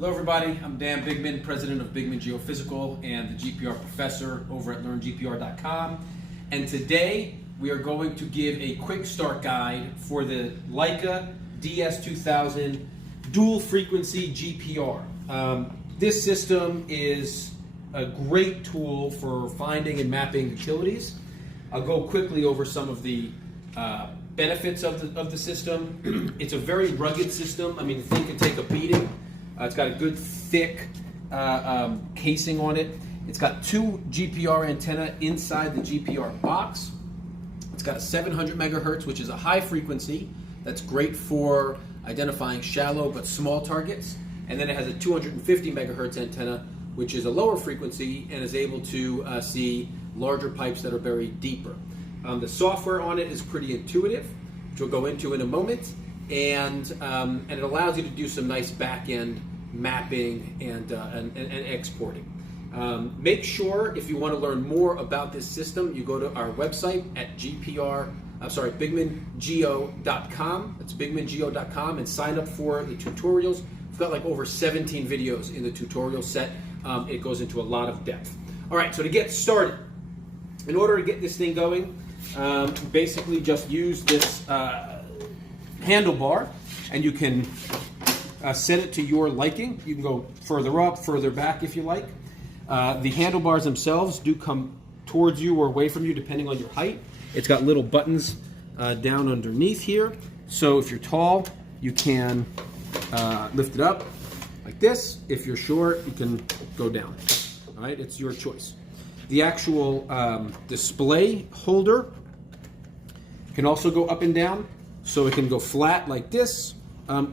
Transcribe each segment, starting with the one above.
Hello everybody, I'm Dan Bigman, president of Bigman Geophysical and the GPR professor over at LearnGPR.com. And today we are going to give a quick start guide for the Leica DS2000 dual frequency GPR. This system is a great tool for finding and mapping utilities. I'll go quickly over some of the benefits of the system. It's a very rugged system. I mean, the thing can take a beating. It's got a good thick casing on it. It's got two GPR antenna inside the GPR box. It's got a 700 megahertz, which is a high frequency. That's great for identifying shallow but small targets. And then it has a 250 megahertz antenna, which is a lower frequency and is able to see larger pipes that are buried deeper. The software on it is pretty intuitive, which we'll go into in a moment. And it allows you to do some nice back-end mapping and exporting. Make sure, if you want to learn more about this system, you go to our website at BigmanGeo.com. That's BigmanGeo.com, and sign up for the tutorials. We've got like over 17 videos in the tutorial set. It goes into a lot of depth. All right, so to get started, in order to get this thing going, basically just use this handlebar, and you can set it to your liking. You can go further up, further back if you like. The handlebars themselves do come towards you or away from you depending on your height. It's got little buttons down underneath here. So if you're tall, you can lift it up like this. If you're short, you can go down. All right, it's your choice. The actual display holder can also go up and down. So it can go flat like this,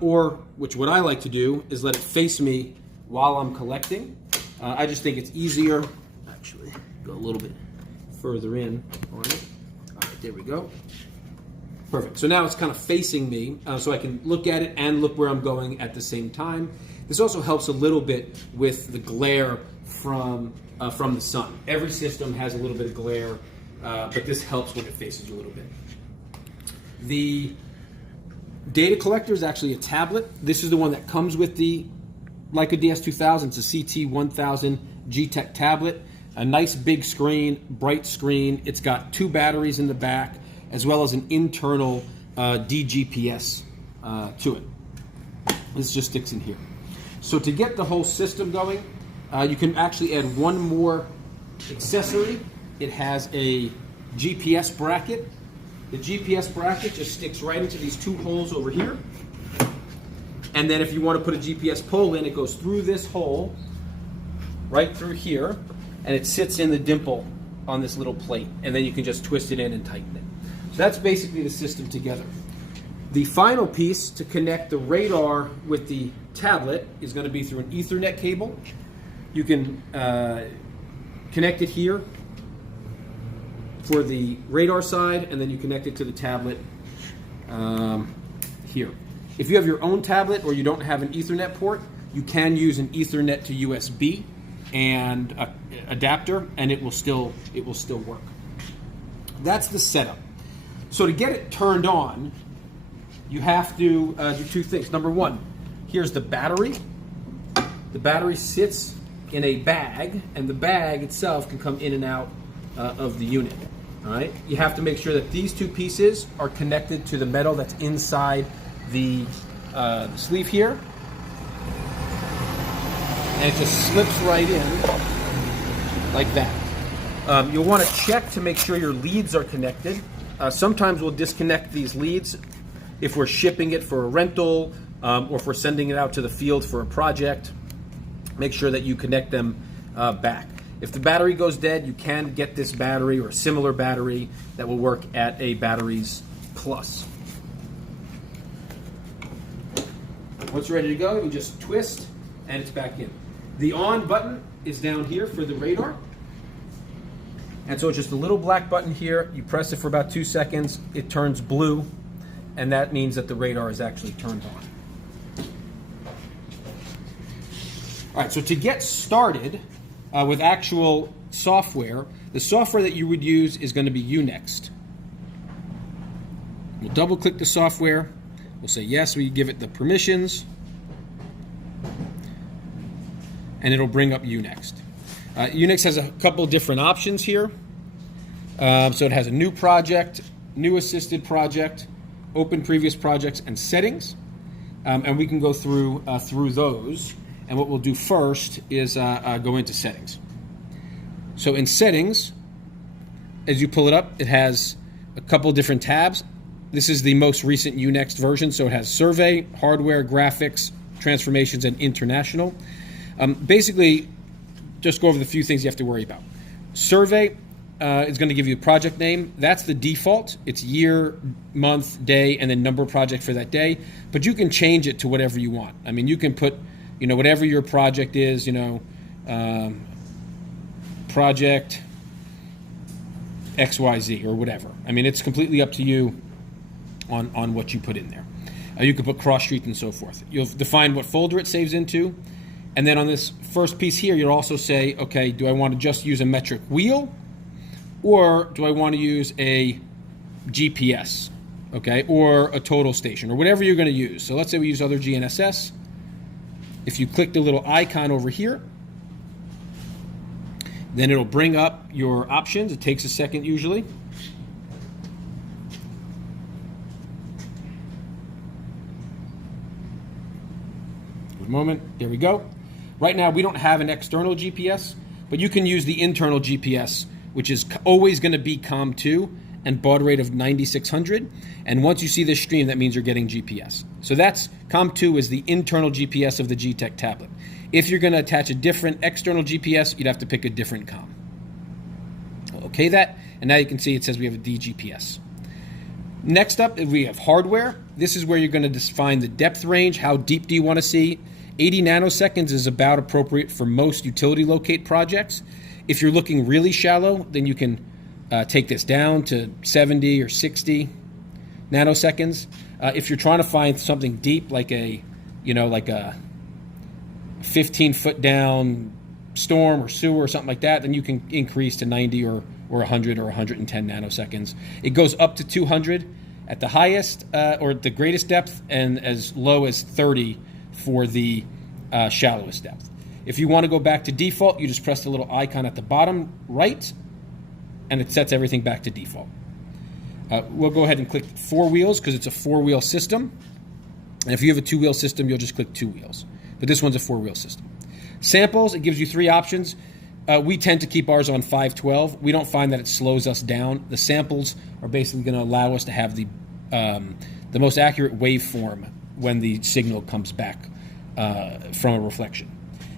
or, which what I like to do is let it face me while I'm collecting. I just think it's easier. Actually, go a little bit further in on it. All right, there we go. Perfect. So now it's kind of facing me, so I can look at it and look where I'm going at the same time. This also helps a little bit with the glare from the sun. Every system has a little bit of glare, but this helps when it faces you a little bit. The data collector is actually a tablet. This is the one that comes with the Leica DS2000. It's a CT1000 G-Tech tablet. A nice big screen, bright screen. It's got two batteries in the back, as well as an internal DGPS to it. This just sticks in here. So to get the whole system going, you can actually add one more accessory. It has a GPS bracket. The GPS bracket just sticks right into these two holes over here. And then if you want to put a GPS pole in, it goes through this hole, right through here, and it sits in the dimple on this little plate. And then you can just twist it in and tighten it. So that's basically the system together. The final piece to connect the radar with the tablet is going to be through an Ethernet cable. You can connect it here for the radar side, and then you connect it to the tablet here. If you have your own tablet or you don't have an Ethernet port, you can use an Ethernet to USB and a adapter, and it will still work. That's the setup. So to get it turned on, you have to do two things. Number one, here's the battery. The battery sits in a bag, and the bag itself can come in and out of the unit. All right. You have to make sure that these two pieces are connected to the metal that's inside the sleeve here, and it just slips right in like that. You'll want to check to make sure your leads are connected. Sometimes we'll disconnect these leads if we're shipping it for a rental, or if we're sending it out to the field for a project. Make sure that you connect them back. If the battery goes dead, you can get this battery or a similar battery that will work at a Batteries Plus. Once you're ready to go, you just twist and it's back in. The on button is down here for the radar. And so it's just a little black button here. You press it for about 2 seconds, it turns blue, and that means that the radar is actually turned on. All right, so to get started with actual software, the software that you would use is going to be Unext. We'll double click the software. We'll say yes, we give it the permissions. and it'll bring up Unix. Unix has a couple different options here. So it has a new project, new assisted project, open previous projects, and settings. And we can go through those. And what we'll do first is go into settings. So in settings, as you pull it up, it has a couple different tabs. This is the most recent Unix version, so it has survey, hardware, graphics, transformations, and international. Basically, just go over the few things you have to worry about. Survey is going to give you a project name. That's the default. It's year, month, day, and then number of project for that day. But you can change it to whatever you want. I mean, you can put, whatever your project is, project XYZ or whatever. I mean, it's completely up to you on what you put in there. You could put cross street and so forth. You'll define what folder it saves into. And then on this first piece here, you'll also say, okay, do I want to just use a metric wheel, or do I want to use a GPS, okay, or a total station, or whatever you're going to use. So let's say we use other GNSS. If you click the little icon over here, then it'll bring up your options. It takes a second usually. Good moment. There we go. Right now, we don't have an external GPS, but you can use the internal GPS, which is always going to be COM2 and baud rate of 9600. And once you see this stream, that means you're getting GPS. So that's COM2 is the internal GPS of the GTEC tablet. If you're going to attach a different external GPS, you'd have to pick a different COM. Okay, that, and now you can see it says we have a DGPS. Next up, we have hardware. This is where you're going to define the depth range. How deep do you want to see? 80 nanoseconds is about appropriate for most utility locate projects. If you're looking really shallow, then you can take this down to 70 or 60 nanoseconds. If you're trying to find something deep, like a 15-foot down storm or sewer or something like that, then you can increase to 90 or 100 or 110 nanoseconds. It goes up to 200 at the highest or the greatest depth, and as low as 30 for the shallowest depth. If you want to go back to default, you just press the little icon at the bottom right, and it sets everything back to default. We'll go ahead and click 4 wheels because it's a 4-wheel system. And if you have a 2-wheel system, you'll just click 2 wheels. But this one's a 4-wheel system. Samples, it gives you 3 options. We tend to keep ours on 512. We don't find that it slows us down. The samples are basically going to allow us to have the most accurate waveform when the signal comes back from a reflection.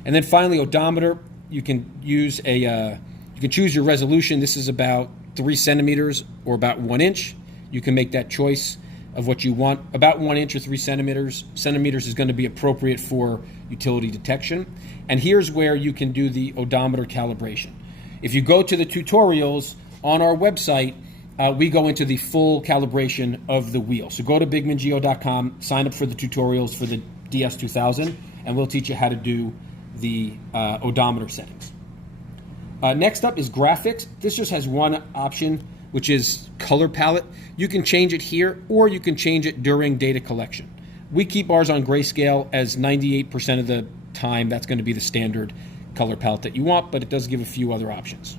And then finally, odometer. You can use you can choose your resolution. This is about 3 centimeters or about 1 inch. You can make that choice of what you want. About 1 inch or 3 centimeters. Centimeters is going to be appropriate for utility detection. And here's where you can do the odometer calibration. If you go to the tutorials on our website, we go into the full calibration of the wheel. So go to bigmangeo.com, sign up for the tutorials for the DS2000, and we'll teach you how to do the odometer settings. Next up is graphics. This just has one option, which is color palette. You can change it here, or you can change it during data collection. We keep ours on grayscale, as 98% of the time that's going to be the standard color palette that you want, but it does give a few other options.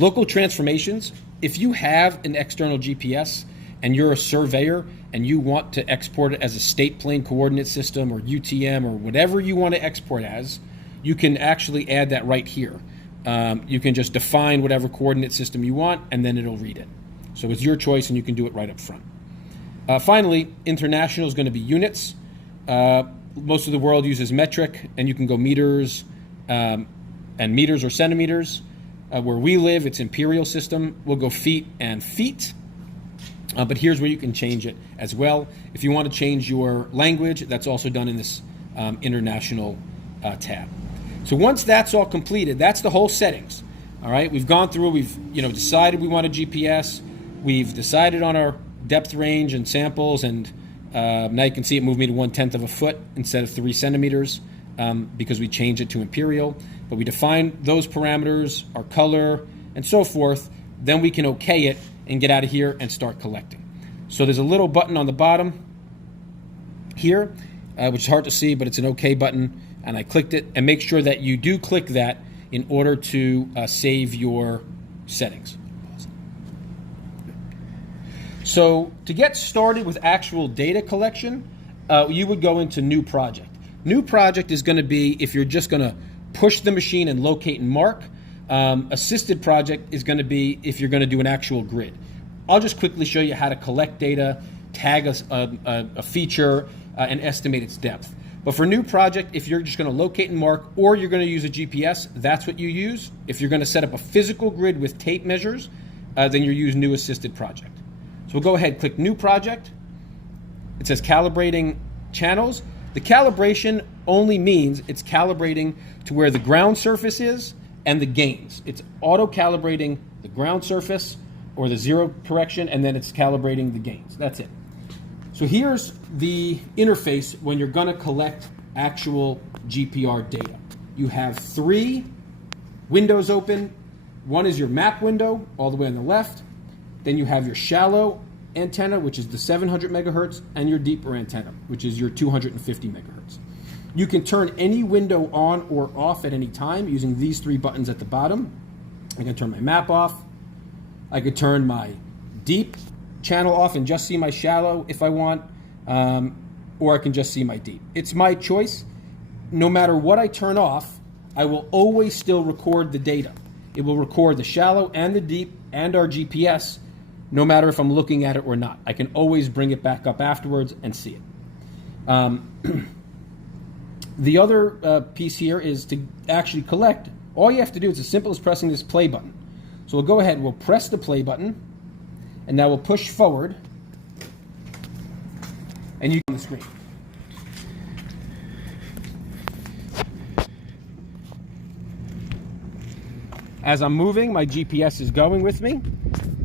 Local transformations. If you have an external GPS and you're a surveyor and you want to export it as a state plane coordinate system or UTM or whatever you want to export as, you can actually add that right here. You can just define whatever coordinate system you want, and then it'll read it. So it's your choice, and you can do it right up front. Finally, international is going to be units. Most of the world uses metric, and you can go meters and meters or centimeters. Where we live, it's imperial system. We'll go feet and feet. But here's where you can change it as well. If you want to change your language, that's also done in this international tab. So once that's all completed, that's the whole settings. All right, we've gone through, we've decided we want a GPS. We've decided on our depth range and samples, and now you can see it moved me to 1/10 of a foot instead of 3 centimeters because we changed it to imperial. But we define those parameters, our color, and so forth. Then we can OK it and get out of here and start collecting. So there's a little button on the bottom here. which is hard to see, but it's an OK button, and I clicked it. And make sure that you do click that in order to save your settings. So to get started with actual data collection, you would go into New Project. New Project is going to be if you're just going to push the machine and locate and mark. Assisted Project is going to be if you're going to do an actual grid. I'll just quickly show you how to collect data, tag a feature, and estimate its depth. But for New Project, if you're just going to locate and mark, or you're going to use a GPS, that's what you use. If you're going to set up a physical grid with tape measures, then you use New Assisted Project. So we'll go ahead, click New Project. It says calibrating channels. The calibration only means it's calibrating to where the ground surface is and the gains. It's auto-calibrating the ground surface or the zero correction, and then it's calibrating the gains. That's it. So here's the interface when you're going to collect actual GPR data. You have 3 windows open. One is your map window all the way on the left. Then you have your shallow antenna, which is the 700 megahertz, and your deeper antenna, which is your 250 megahertz. You can turn any window on or off at any time using these 3 buttons at the bottom. I can turn my map off. I could turn my deep channel off and just see my shallow if I want, or I can just see my deep. It's my choice. No matter what I turn off, I will always still record the data. It will record the shallow and the deep and our GPS, no matter if I'm looking at it or not. I can always bring it back up afterwards and see it. The other piece here is to actually collect. All you have to do is as simple as pressing this play button. So we'll go ahead, we'll press the play button, and now we'll push forward, and you can on the screen. As I'm moving, my GPS is going with me.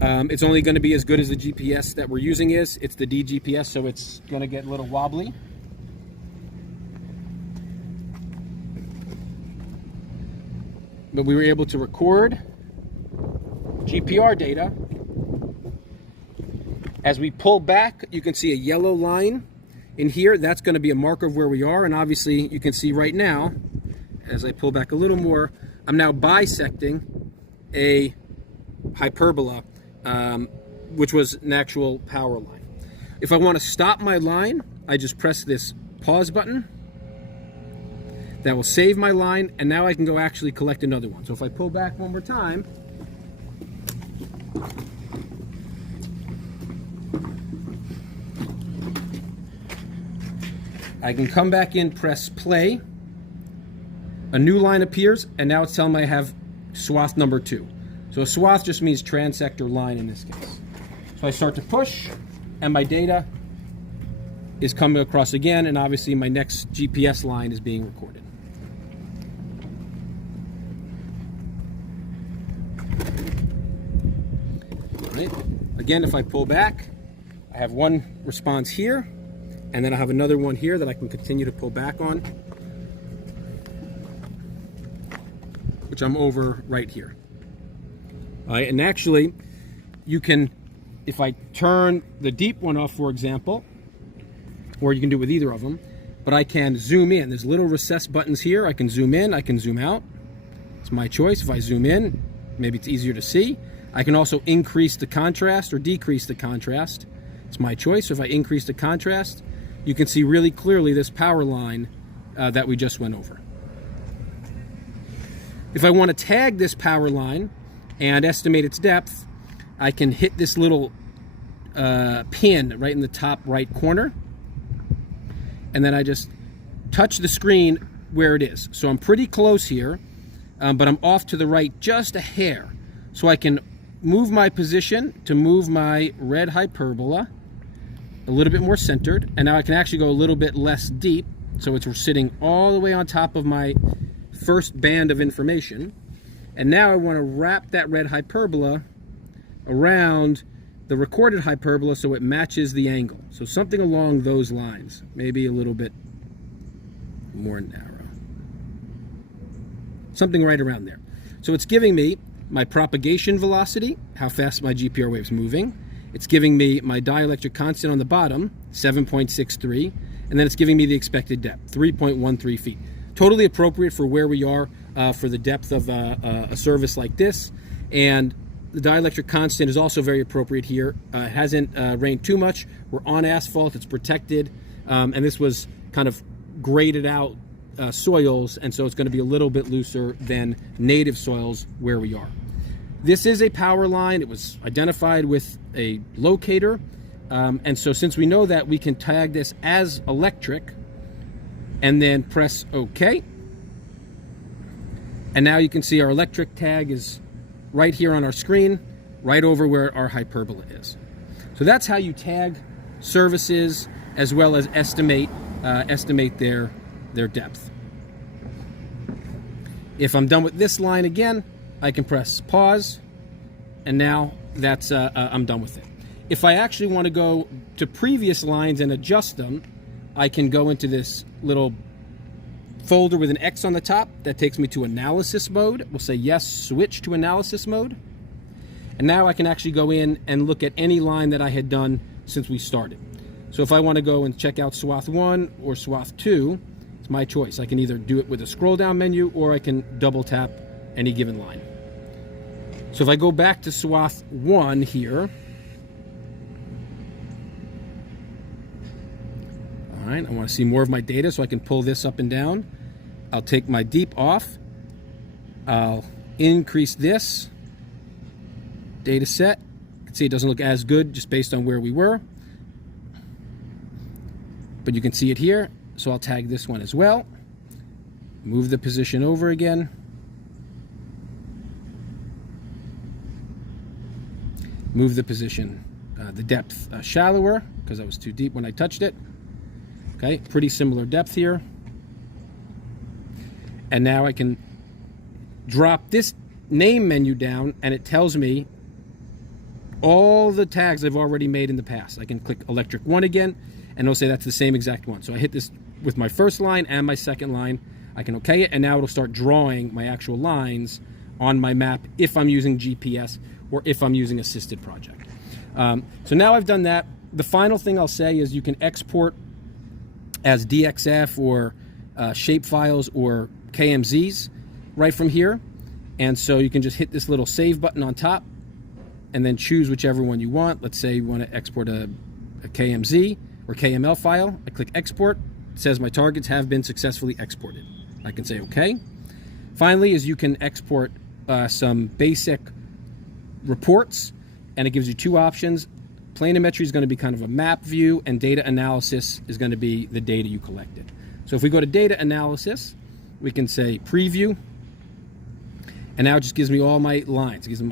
It's only going to be as good as the GPS that we're using is. It's the DGPS, so it's going to get a little wobbly. But we were able to record GPR data. As we pull back, you can see a yellow line in here. That's going to be a marker of where we are, and obviously you can see right now, as I pull back a little more, I'm now bisecting a hyperbola, which was an actual power line. If I want to stop my line, I just press this pause button. That will save my line, and now I can go actually collect another one. So if I pull back one more time, I can come back in, press play. A new line appears, and now it's telling me I have swath number 2. So a swath just means transector line in this case. So I start to push, and my data is coming across again, and obviously my next GPS line is being recorded. All right. Again, if I pull back, I have one response here, and then I have another one here that I can continue to pull back on, which I'm over right here. All right, and actually, you can, if I turn the deep one off, for example, or you can do it with either of them, but I can zoom in. There's little recess buttons here. I can zoom in, I can zoom out. It's my choice. If I zoom in, maybe it's easier to see. I can also increase the contrast or decrease the contrast. It's my choice. So if I increase the contrast, you can see really clearly this power line that we just went over. If I want to tag this power line and estimate its depth, I can hit this little pin right in the top right corner, and then I just touch the screen where it is. So I'm pretty close here, but I'm off to the right just a hair. So I can move my position to move my red hyperbola a little bit more centered, and now I can actually go a little bit less deep, so it's sitting all the way on top of my first band of information. And now I want to wrap that red hyperbola around the recorded hyperbola so it matches the angle. So something along those lines, maybe a little bit more narrow. Something right around there. So it's giving me my propagation velocity, how fast my GPR wave's moving. It's giving me my dielectric constant on the bottom, 7.63, and then it's giving me the expected depth, 3.13 feet. Totally appropriate for where we are for the depth of a service like this. And the dielectric constant is also very appropriate here. It hasn't rained too much. We're on asphalt, it's protected, and this was kind of graded out soils, and so it's going to be a little bit looser than native soils where we are. This is a power line. It was identified with a locator, and so since we know that, we can tag this as electric and then press OK. And now you can see our electric tag is right here on our screen, right over where our hyperbola is. So that's how you tag services as well as estimate their depth. If I'm done with this line again, I can press pause, and now that's I'm done with it. If I actually want to go to previous lines and adjust them, I can go into this little folder with an X on the top that takes me to analysis mode. We'll say yes, switch to analysis mode. And now I can actually go in and look at any line that I had done since we started. So if I want to go and check out swath 1 or swath 2, it's my choice. I can either do it with a scroll down menu, or I can double tap any given line. So if I go back to swath 1 here, all right, I want to see more of my data, so I can pull this up and down. I'll take my deep off. I'll increase this data set. You can see it doesn't look as good just based on where we were, but you can see it here. So I'll tag this one as well. Move the position over again. Move the position, the depth shallower, because I was too deep when I touched it. Okay, pretty similar depth here. And now I can drop this name menu down, and it tells me all the tags I've already made in the past. I can click electric 1 again, and it'll say that's the same exact one. So I hit this with my first line and my second line. I can OK it, and now it'll start drawing my actual lines on my map if I'm using GPS or if I'm using assisted project. So now I've done that. The final thing I'll say is you can export as DXF or shape files or KMZs right from here. And so you can just hit this little save button on top and then choose whichever one you want. Let's say you want to export a KMZ or KML file. I click export. It says my targets have been successfully exported. I can say OK. Finally, is you can export some basic reports, and it gives you two options. Planimetry is going to be kind of a map view, and data analysis is going to be the data you collected. So if we go to data analysis, we can say preview, and now it just gives me all my lines. It gives me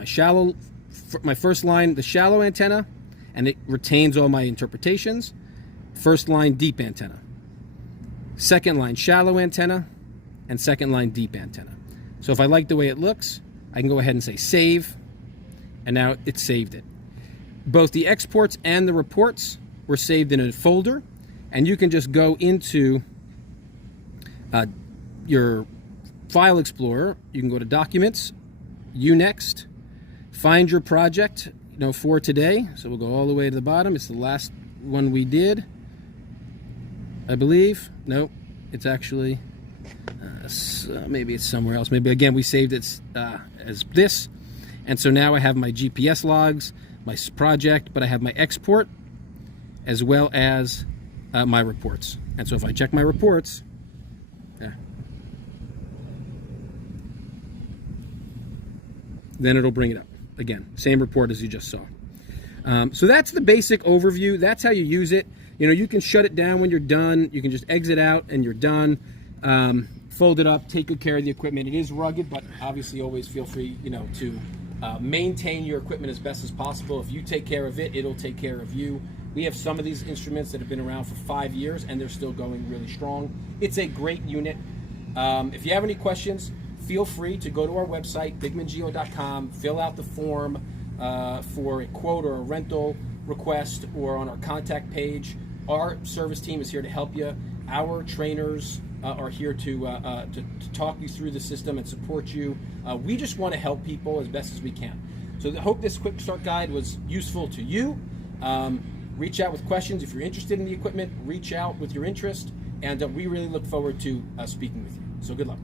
my first line, the shallow antenna, and it retains all my interpretations. First line, deep antenna. Second line, shallow antenna, and second line, deep antenna. So if I like the way it looks, I can go ahead and say save, and now it saved it. Both the exports and the reports were saved in a folder, and you can just go into your file explorer. You can go to documents, Unext, find your project, for today. So we'll go all the way to the bottom. It's the last one we did, I believe. Nope, it's actually maybe it's somewhere else. Maybe again we saved it as this, and so now I have my GPS logs, my project, but I have my export as well as my reports. And so if I check my reports, then it'll bring it up again. Same report as you just saw. So that's the basic overview. That's how you use it. You can shut it down when you're done. You can just exit out and you're done. Fold it up, take good care of the equipment. It is rugged, but obviously always feel free, to maintain your equipment as best as possible. If you take care of it, it'll take care of you. We have some of these instruments that have been around for 5 years and they're still going really strong. It's a great unit. If you have any questions, feel free to go to our website, bigmangeo.com, fill out the form for a quote or a rental request, or on our contact page. Our service team is here to help you. Our trainers are here to talk you through the system and support you. We just want to help people as best as we can. So I hope this quick start guide was useful to you. Reach out with questions. If you're interested in the equipment, reach out with your interest, and we really look forward to speaking with you. So good luck.